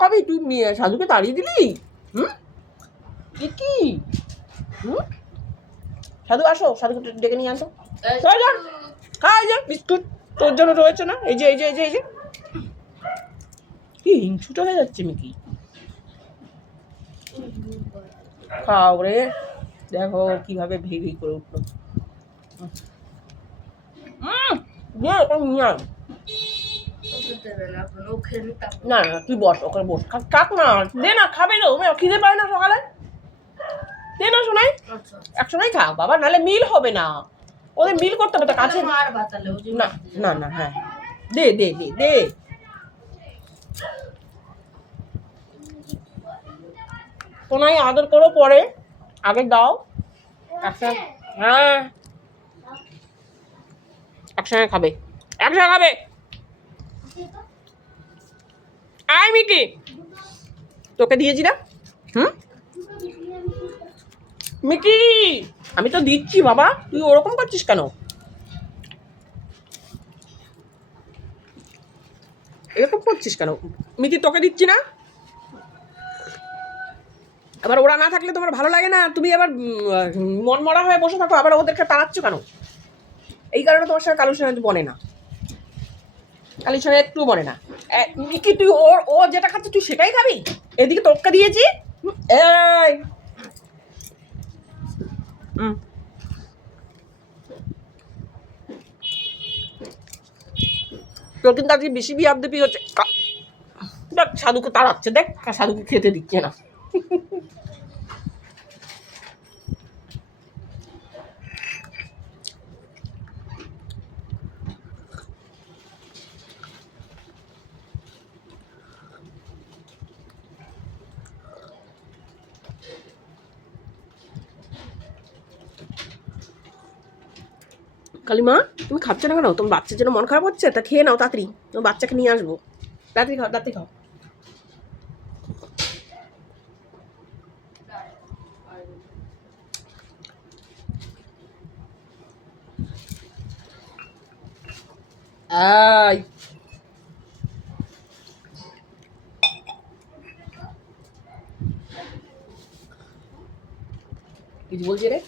খাবি তুই মেয়ে সাধুকে তাড়িয়ে দিলি? হুম? এ কি? হুম? সাধু আসো সাধুকে ডেকে নিয়ে আসো চল, চল। খা যে বিস্কুট। তোর জন্য রয়েছে না? এই যে এই যে এই যে এই যে। কি হিংসুটা হয়ে যাচ্ছে মিকি? খাও রে। দেখো কীভাবে ভেই ভেই করে উঠল। ওটা নিয়ে। না না তুই বস ওখানে বস। খাক না দে না খাবে না ওমে খিদে পায় না সকালে? দে না শোনাই একসঙ্গেই খা বাবা নাহলে মিল হবে না। ওদের মিল করতে হবে তো কাছে না না না হ্যাঁ। দে দে দে দে। কোনায় আদর করো পরে। আগে দাও। একসঙ্গে হ্যাঁ। একসঙ্গে খাবে। একসঙ্গে খাবে। আয় মিকি। তোকে দিয়েছি না? হুম? মিকি আমি তো দিচ্ছি বাবা। তুই ওরকম করছিস কেন? এরকম করছিস কেন? মিকি তোকে দিচ্ছি না? আবার ওরা না থাকলে তোমার ভালো লাগে না। তুমি আবার উম, মন মরা হয়ে বসে থাকো। আবার ওদেরকে তাড়াচ্ছ কেন? এই কারণে তোমার সাথে কালুর সঙ্গে বনে না। কালুর সঙ্গে একটু বনে না। মিকি তুই ওর ও যেটা খাচ্ছে তুই সেটাই খাবি? এদিকে তোকে দিয়েছি। এই। হুম তোর কিন্তু আজকে বেশি বিয়ার দেবি হচ্ছে। দেখ, সাধুকে তাড়াচ্ছে, দেখ সাধুকে খেতে দিচ্ছে না। কালিমা, তুমি খাচ্ছ না কেন? তোমার বাচ্চার জন্য মন খারাপ হচ্ছে? তা খেয়ে নাও তাড়াতাড়ি। তোমার বাচ্চাকে নিয়ে আসব। তাড়াতাড়ি খাও তাড়াতাড়ি খাও। আই কিছু বলছি রে?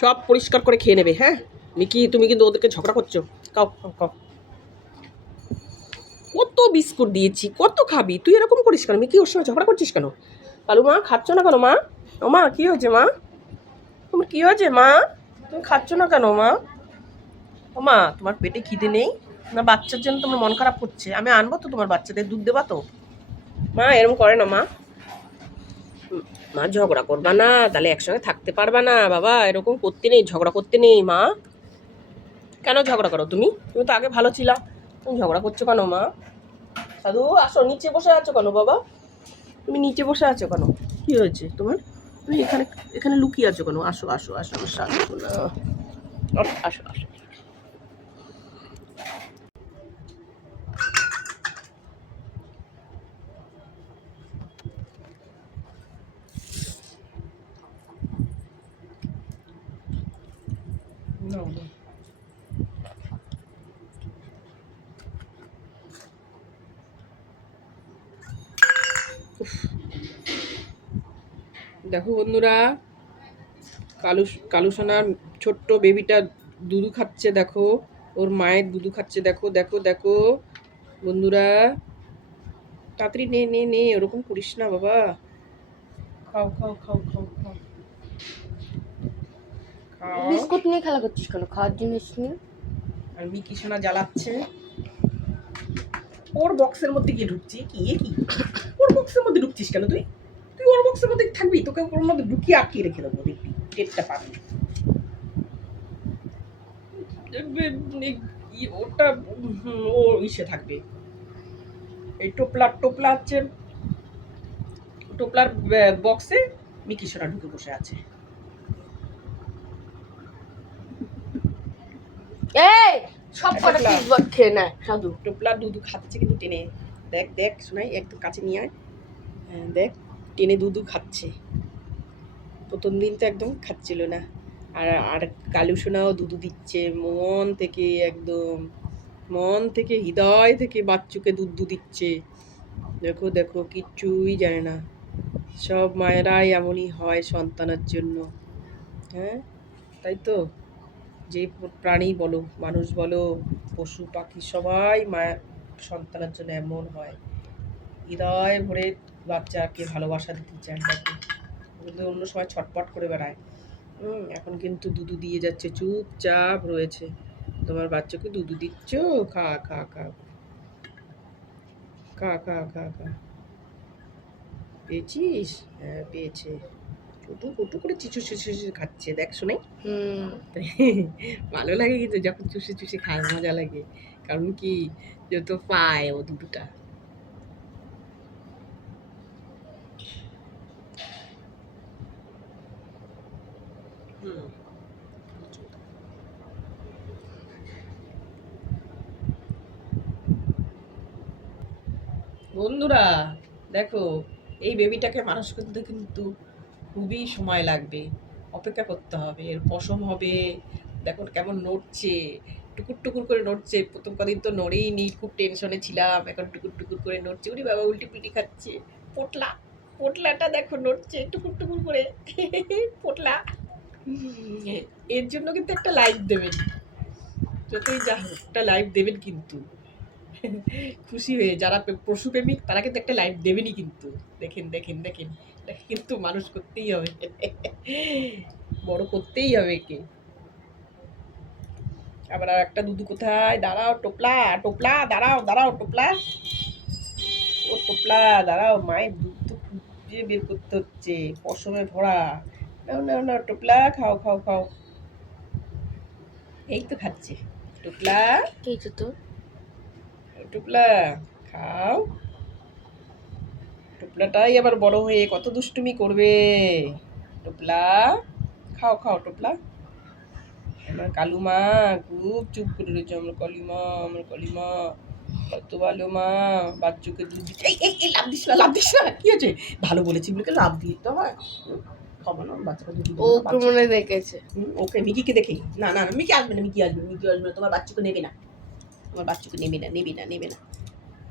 সব পরিষ্কার করে খেয়ে নেবে হ্যাঁ? মিকি তুমি কিন্তু ওদেরকে ঝগড়া করছ। কাও কাও বিস্কুট দিয়েছি, কত খাবি? তুই এরকম করিস কেন? মিকি ওর সঙ্গে ঝগড়া করছিস কেন? কালু মা, খাচ্ছ না কেন মা? ও মা, কী হয়েছে মা? তোমার কী হয়েছে মা? তুমি খাচ্ছ না কেন মা? ও মা, তোমার পেটে খিদে নেই? না, বাচ্চার জন্য তোমার মন খারাপ করছে। আমি আনব তো তোমার বাচ্চাদের দুধ দেবা তো? মা এরকম করে না মা। মা, ঝগড়া করবা না, তাহলে একসঙ্গে থাকতে পারবা না, বাবা, এরকম করতে নেই, ঝগড়া করতে নেই, মা। কেন ঝগড়া করো তুমি? তুমি তো আগে ভালো ছিলা। তুমি ঝগড়া করছ কেন মা? সাধু আসো নিচে বসে আছো কেন বাবা? তুমি নিচে বসে আছো কেন? কি হয়েছে তোমার? তুমি এখানে এখানে লুকিয়ে আছো কেন? আসো আসো আসো আমার সাথে আসো। আসো, আসো। দেখো বন্ধুরা কালু কালু সোনার ছোট্ট বেবিটা দুধু খাচ্ছে দেখো। ওর মায়ের দুধু খাচ্ছে দেখো দেখো দেখো। বন্ধুরা তাড়াতাড়ি নে নে নে ওরকম করিস না বাবা। খাও খাও খাও খাও খাও। খাও। বিস্কুট নিয়ে খেলা করছিস কেন? খাওয়ার জিনিস নিয়ে আর মিকি সোনা জ্বালাচ্ছে। ওর বক্সের মধ্যে গিয়ে ঢুকছি। কি, এ কি? ওর বক্সের মধ্যে ঢুকছিস কেন তুই? তুই ওর বক্সের মধ্যে থাকবি? তোকে ওর মধ্যে ঢুকিয়ে আটকিয়ে রেখে দেবো, দেখবি টেপটা পাবি। এই- ওটা, ও ইসে থাকবে। এই টোপলার টোপলা হচ্ছে, টোপলার বক্সে মিকি ঢুকে বসে আছে। এই! সব কটা। পিস বট খেয়ে নেয় সাধু। টোপলার দুধ খাচ্ছে কিন্তু টেনে। দেখ দেখ শোনাই একটু কাছে নিয়ে আয়। হ্যাঁ, দেখ টেনে দুধু খাচ্ছে। প্রথম দিন তো একদম খাচ্ছিল না। আর আর কালু সোনাও দুধু দিচ্ছে। মন থেকে একদম মন থেকে হৃদয় থেকে বাচ্চুকে দুধ দু দিচ্ছে। দেখো দেখো কিচ্ছুই জানে না। সব মায়েরাই এমনই হয় সন্তানের জন্য। হ্যাঁ তাই তো? যে প্রাণী বলো, মানুষ বলো, পশু, পাখি, সবাই মায়ের সন্তানের জন্য এমন হয়। হৃদয় ভরে বাচ্চাকে ভালোবাসা দিতে চায় কিন্তু অন্য সময় ছটপট করে বেড়ায়। এখন কিন্তু দুধু দিয়ে যাচ্ছে, চুপচাপ রয়েছে। তোমার বাচ্চাকে দুধু দিচ্ছ? খা খা খা। খা খা খা খা। পেয়েছিস? হ্যাঁ পেয়েছে। কুটু কুটু করে চিচু চিচু চিচু খাচ্ছে দেখ শুনে। ভালো লাগে কিন্তু যখন চুষে চুষে খায় মজা লাগে। কারণ কি? যত পায় ও দুটোটা বন্ধুরা দেখো এই বেবিটাকে মানুষ করতে কিন্তু খুবই সময় লাগবে। অপেক্ষা করতে হবে। এর পশম হবে। দেখো কেমন নড়ছে। টুকুর টুকুর করে নড়ছে। প্রথম কদিন তো নড়েই নি খুব টেনশনে ছিলাম। এখন টুকুর টুকুর করে নড়ছে। উনি বাবা উল্টি পুল্টি খাচ্ছে। পোটলা, পোটলাটা দেখো নড়ছে। টুকুর টুকুর করে। পোটলা। এর জন্য কিন্তু একটা লাইভ দেবেন। যতই যা একটা লাইভ দেবেন কিন্তু। খুশি হয়ে, যারা পশুপ্রেমিক তারা কিন্তু একটা লাইভ দেবেনই কিন্তু। দেখেন দেখেন দেখেন। কিন্তু মানুষ করতেই হবে। বড় করতেই হবে একে। আবার আর একটা দুধু কোথায়? দাঁড়াও, টোপলা টোপলা, দাঁড়াও দাঁড়াও, টোপলা। ও টোপলা, দাঁড়াও, মায়ের দুধ তো খুঁজে বের করতে হচ্ছে, পশমে ভরা। নাও নাও নাও, টোপলা, খাও খাও খাও। এই তো খাচ্ছে। টোপলা। কি তো। টুপলা খাও। টুপলাটাই আবার বড় হয়ে কত দুষ্টুমি করবে। টুপলা খাও খাও টুপলা। আমার কালু মা খুব চুপ করে রয়েছে আমার কলিমা আমার কলিমা কত ভালো মা বাচ্চুকে দুধ দিচ্ছে। এই এই লাভ দিস না লাভ দিস না। কি হয়েছে? ভালো বলেছি বলে লাভ দিয়ে তো হয়। খাব না বাচ্চাকে দুধ ও বাচ্চা- মনে দেখেছে ওকে মিকিকে দেখেই। না না না মিকি আসবে না মিকি আসবে মিকি আসবে না তোমার বাচ্চাকে নেবে না। তোমার বাচ্চাকে নেবে না নেবে না নেবে না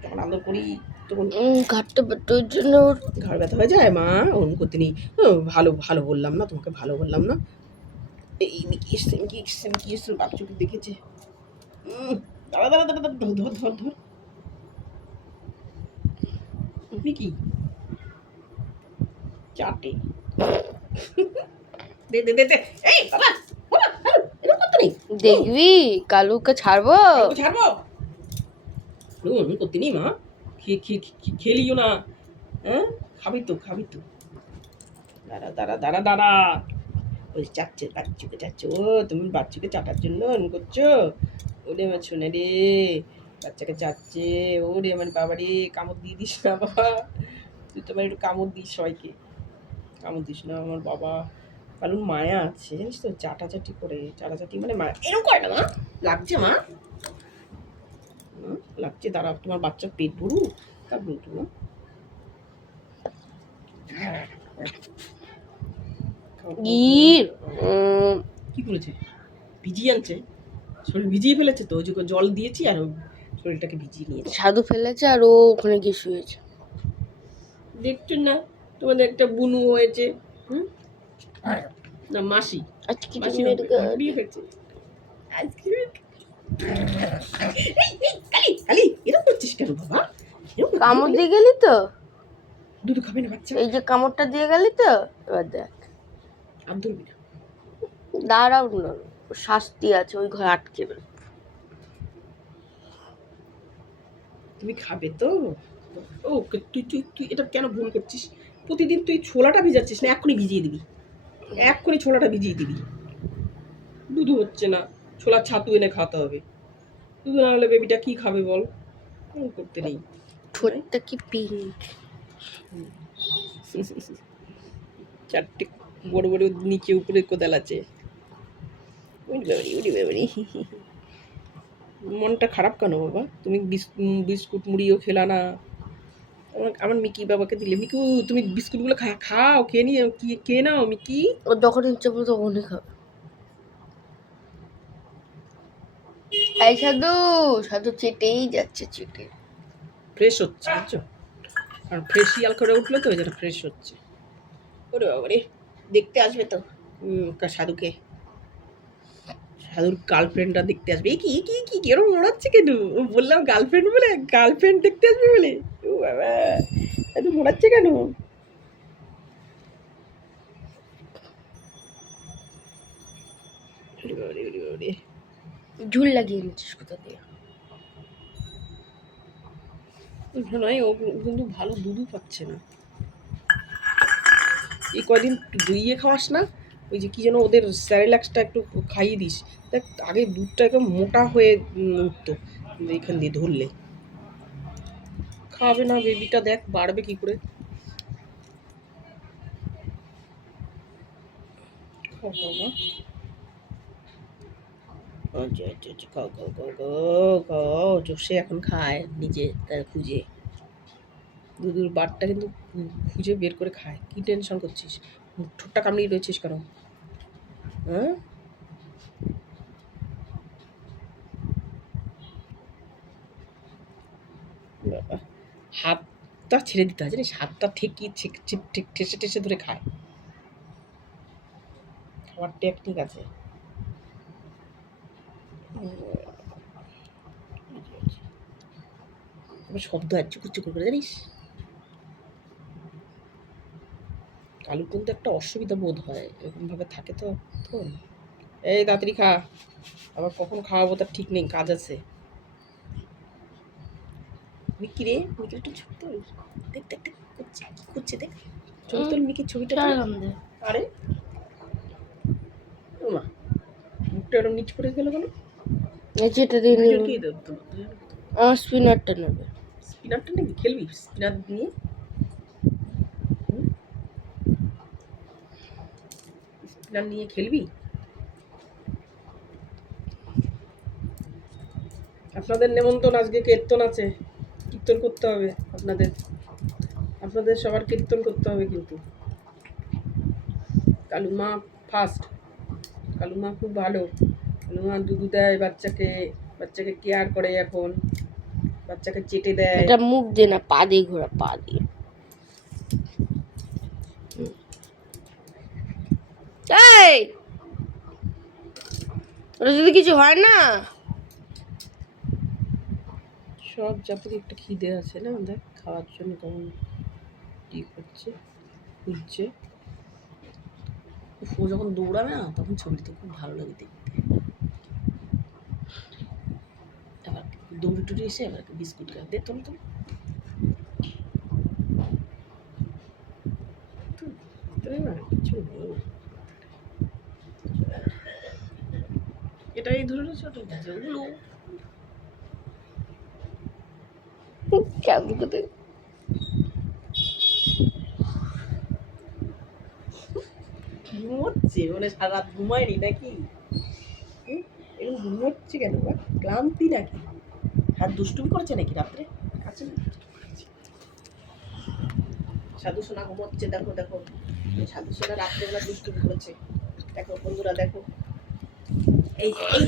যখন আদর করি তখন ঘাটতে পারতে জন্য ঘাড় ব্যথা হয়ে যায় মা ওরকম করতে নেই ভালো ভালো বললাম না তোমাকে ভালো বললাম না এই মিকি এসছে মিকি এসছে মিকি এসছে বাচ্চাকে দেখেছে দাঁড়া দাঁড়া দাঁড়া ধর ধর ধর ধর মিকি চাটে দে দে দে দে এই বাবা বাবা করতে নেই দেখবি কালুকে ছাড়বো? ছাড়বো? আমি করতে নেই মা খেলিও না। হ্যাঁ? খাবি তো খাবি তো। দাঁড়া দাঁড়া দাঁড়া দাঁড়া। ওই চাচ্ছে বাচ্চুকে চাচ্ছে। ও তুমি বাচ্চুকে চাটার জন্য এরম করছ? ওরে আমার শুনে রে। বাচ্চাকে চাচ্ছে। ওরে আমার বাবা রে কামড় দিয়ে দিস না বাবা। তুই তোমার একটু কামড় দিস সবাইকে। কামড় দিস না আমার বাবা। কারণ মায়া আছে জানিস তো? চাটাচাটি করে চাটাচাটি মানে মায়া। এরকম করে না মা লাগছে মা। লাগছে দাঁড়া তোমার বাচ্চা পেট ভরু। তারপর তো না ইর উম, কি করেছে? ভিজিয়ে আনছে। শরীর ভিজিয়ে ফেলেছে তো ওই যে জল দিয়েছি আর শরীরটাকে ভিজিয়ে নিয়েছে। সাধু ফেলেছে আর ও ওখানে গিয়ে শুয়েছে। দেখছ না? তোমাদের একটা বুনু হয়েছে। হুম? না মাসি আজকে বিয়ে হয়েছে এই, কালি কালি এরকম করছিস কেন বাবা কামড় দিয়ে গেলি তো দুধ খাবে না বাচ্চা এই যে কামড়টা দিয়ে গেলি তো এবার দেখ। আর ধরবি না দাঁড়াও না শাস্তি আছে ওই ঘরে আটকে। তুমি খাবে তো ও তুই তুই তুই এটা কেন ভুল করছিস প্রতিদিন তুই ছোলাটা ভিজাচ্ছিস না এক্ষুনি ভিজিয়ে দিবি এক্ষুনি ছোলাটা ভিজিয়ে দিবি। দুধু হচ্ছে না। ছোলার ছাতু এনে খাওয়াতে হবে। দুধু না হলে বেবিটা কি খাবে বল? করতে নেই। ঠোঁটটা কি পিঙ্ক চারটে বড় বড় নিচে উপরে কোদাল আছে। মনটা খারাপ কেন বাবা? তুমি বিস- বিস্কুট মুড়িও খেলা না। আমার আমার মিকি বাবাকে দিলে। মিকু তুমি বিস্কুটগুলো খা খাও খেয়ে নিয়ে কি খেয়ে নাও মিকি। ও যখন ইচ্ছে করবে তখনই খাবে। এই সাধু সাধু চেটেই যাচ্ছে চেটে। ফ্রেশ হচ্ছে বুঝছ? কারণ ফ্রেশিয়াল করে উঠল তো যেটা ফ্রেশ হচ্ছে। ওরে বাবা দেখতে আসবে তো সাধুকে। সাধুর গার্লফ্রেন্ডরা দেখতে আসবে। এই কি কি কি এরকম মোড়াচ্ছে কেন? ও বললাম গার্লফ্রেন্ড বলে গার্লফ্রেন্ড দেখতে আসবে বলে? ও বাবা এত মোড়াচ্ছে কেন। ঝুল লাগিয়ে নিচ্ছিস কোথা দিয়ে নয় ও কিন্তু ভালো দুধও পাচ্ছে না। এই কদিন দুইয়ে খাওয়াস না? ওই যে কি যেন ওদের স্যারেলাক্সটা একটু খাইয়ে দিস। দেখ আগে দুধটা একদম মোটা হয়ে উঠতো এখান দিয়ে ধরলে। খাবে না বেবিটা দেখ বাড়বে কি করে। খাও খাও মা। আচ্ছা আচ্ছা আচ্ছা খাও খাও খাও খাও খাও সে এখন খায় নিজে তার খুঁজে। দুধুর বারটা কিন্তু খুঁজে বের করে খায়। কি টেনশন করছিস? ঠোঁটটা কামড়িয়ে রয়েছিস কেন? হ্যাঁ? হাতটা ছেড়ে দিতে হয়, জানিস? হাতটা ঠিক ঠিক, ঠেসে ঠেসে ধরে খায়। খাওয়ার টেকনিক আছে। শব্দ আর চুকুর চুকুর করে, জানিস? কালুর কিন্তু একটা অসুবিধা বোধ হয় এরকম ভাবে থাকে তো তো এই তাড়াতাড়ি খা। আবার কখন খাওয়াবো তার ঠিক নেই কাজ আছে। মিকি রে মিকির একটু ছবি তোল। দেখ দেখ দেখ করছে কি করছে দেখ। ছবি তোল মিকির ছবিটা আরে। মা মুখটা এরকম নিচ করে গেল কেন? যেটা দিয়ে আমার স্পিনারটা নেবে। স্পিনারটা নাকি খেলবি? স্পিনার নিয়ে? স্পিনার নিয়ে খেলবি? আপনাদের নেমন্তন আজকে কীর্তন আছে, কীর্তন করতে হবে আপনাদের। আপনাদের সবার কীর্তন করতে হবে কিন্তু। কালুমা ফার্স্ট কালুমা খুব ভালো। কালুমা দুধ দেয় বাচ্চাকে বাচ্চাকে কেয়ার করে এখন। বাচ্চাকে চেটে দেয়। এটা মুখ দিয়ে না, পা দিয়ে ঘোরা পা দিয়ে হুম। এই! ওটা যদি কিছু হয় না? সব জাতের একটা খিদে আছে না? দেখ, খাওয়ার জন্য কেমন ই করছে, খুঁজছে। ও যখন দৌড়াবে না, তখন ছবিটা খুব ভালো লাগে দেখতে। আবার দৌড়ে টুড়ে এসে আবার বিস্কুট খায় দে তোল তোল না কিছু নেই এটা এই ধরনের ছোট যেগুলো কেমন ঘুমোচ্ছে মানে সারা রাত ঘুমায়নি নাকি? এরকম ঘুমোচ্ছে কেন? বা ক্লান্তি নাকি? আর দুষ্টুমি করেছে নাকি রাত্রে? আছে? সাধু সোনা ঘুমোচ্ছে দেখো দেখো। সাধু সোনা রাত্রেবেলা দুষ্টুমি করেছে। দেখো বন্ধুরা দেখো। এই এই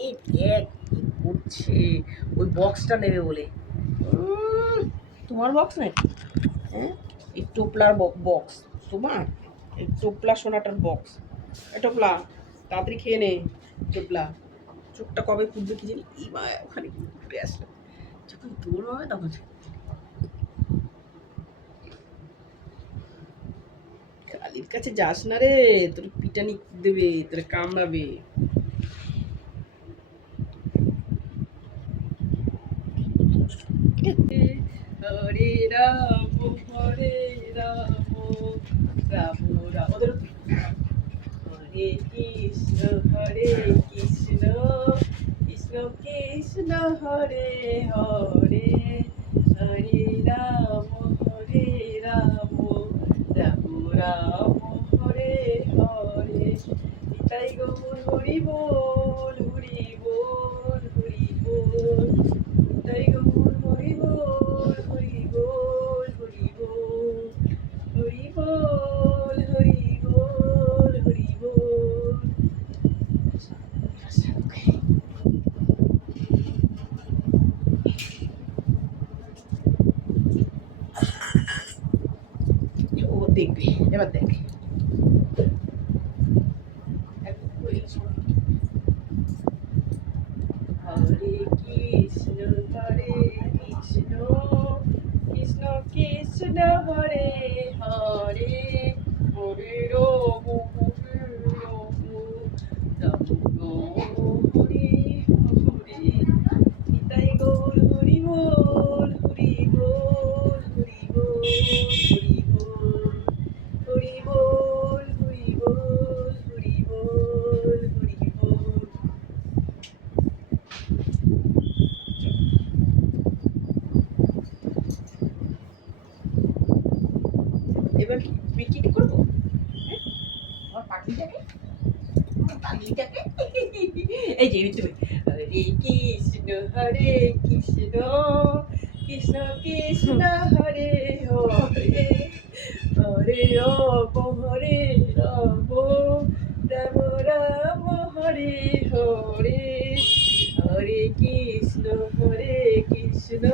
এই দেখ, কি করছে? ওই বক্সটা নেবে বলে। তোমার বক্স নাকি হ্যাঁ? এই টোপলার বক্স তোমার? এই টোপলা সোনাটার বক্স এই টোপলা, তাড়াতাড়ি খেয়ে নে, টোপলা। চোখটা কবে খুলবে কি জানি? এই মা ওখানে আসলো। যখন দৌড় হবে তখন কালির কাছে যাস না রে, তোর পিটানি দেবে, তোর কামড়াবে। হরে রাম হরে রাম রাম রাম। হরে কৃষ্ণ কৃষ্ণ কৃষ্ণ, হরে হরে। দেখবি এবার দেখ। এই তুমি হরে কৃষ্ণ হরে কৃষ্ণ কৃষ্ণ কৃষ্ণ হরে হরে হরে অপ হরে রাম রাম রাম হরে হরে হরে কৃষ্ণ হরে কৃষ্ণ